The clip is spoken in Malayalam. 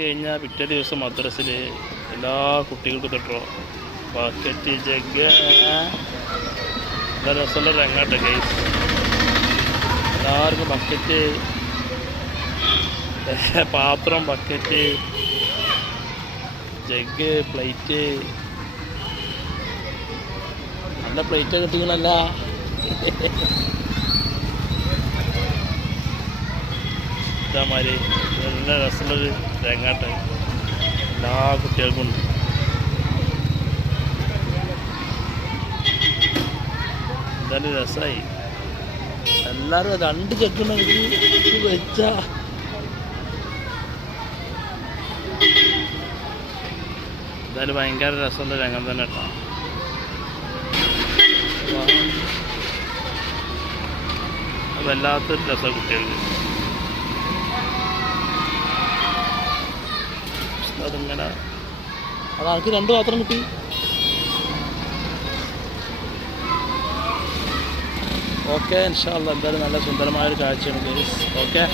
കഴിഞ്ഞാൽ പിറ്റേ ദിവസം മദ്രസിൽ എല്ലാ കുട്ടികൾക്കും തൊട്ടോ ബക്കറ്റ് ജഗ് നല്ല രസമുള്ള രംഗാട്ടെ ഗൈസ് എല്ലാവർക്കും ബക്കറ്റ് പാത്രം ബക്കറ്റ് ജഗ് പ്ലേറ്റ് നല്ല പ്ലേറ്റ് കിട്ടുന്നല്ല ഇതാ മാതിരി നല്ല രസമുള്ളൊരു രംഗാട്ട് എല്ലാ കുട്ടികൾക്കും ഉണ്ട്. എന്തായാലും രസമായി എല്ലാവരും രണ്ട് ചെക്കുണ്ടെങ്കിൽ വെച്ച. എന്തായാലും ഭയങ്കര രസമുള്ള രംഗം തന്നെ കേട്ടോ. വല്ലാത്തൊരു രസം കുട്ടികൾക്ക്. അതിങ്ങനെ. അത് ആൾക്ക് രണ്ട് പാത്രം കിട്ടി. ഓക്കെ ഇൻഷാല്ല എന്തായാലും നല്ല സുന്ദരമായൊരു കാഴ്ചയാണ് ഓക്കെ.